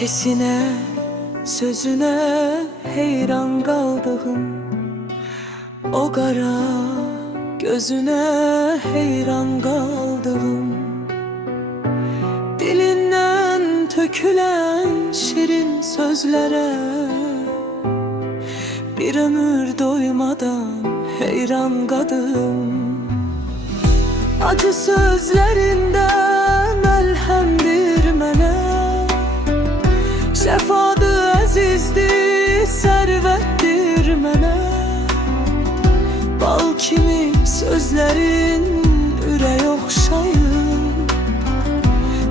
Sesine, sözüne heyran kaldığım, o qara gözüne heyran kaldığım, dilinden tökülen şirin sözlere bir ömür doymadan heyran kaldım. Acı sözlerinden melhemdir mənə, şəfadı əzizdir, sərvətdir mənə. Bal kimi sözlərin ürək oxşayır,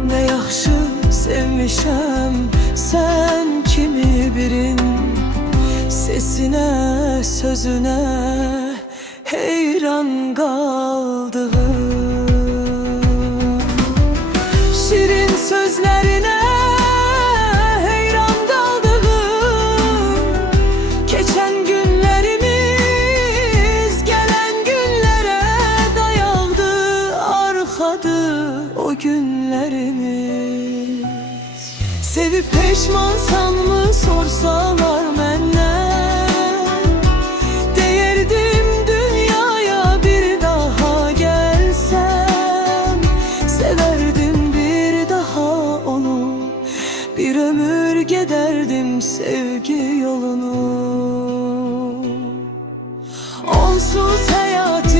nə yaxşı sevmişəm sən kimi birin. Sesinə, sözünə heyran kaldığım, şirin sözlerine heyran kaldığım, geçen günlerimiz gelen günlere dayandı, arxadı o günlerimiz. Sevip peşmansan mı sorsalar məndən, bir ömür giderdim sevgi yolunu. Onsuz hayatı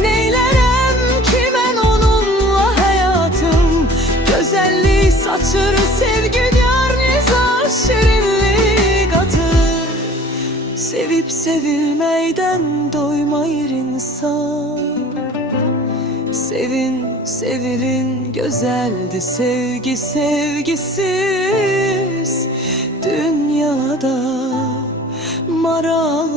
neylerem ki ben onunla hayatım. Güzelliği saçır, sevgi diyar nizar, şirinlik atır. Sevip sevilmeyden doymayır insan. Sevin, sevilin güzeldi sevgi, sevgisiz dünyada maral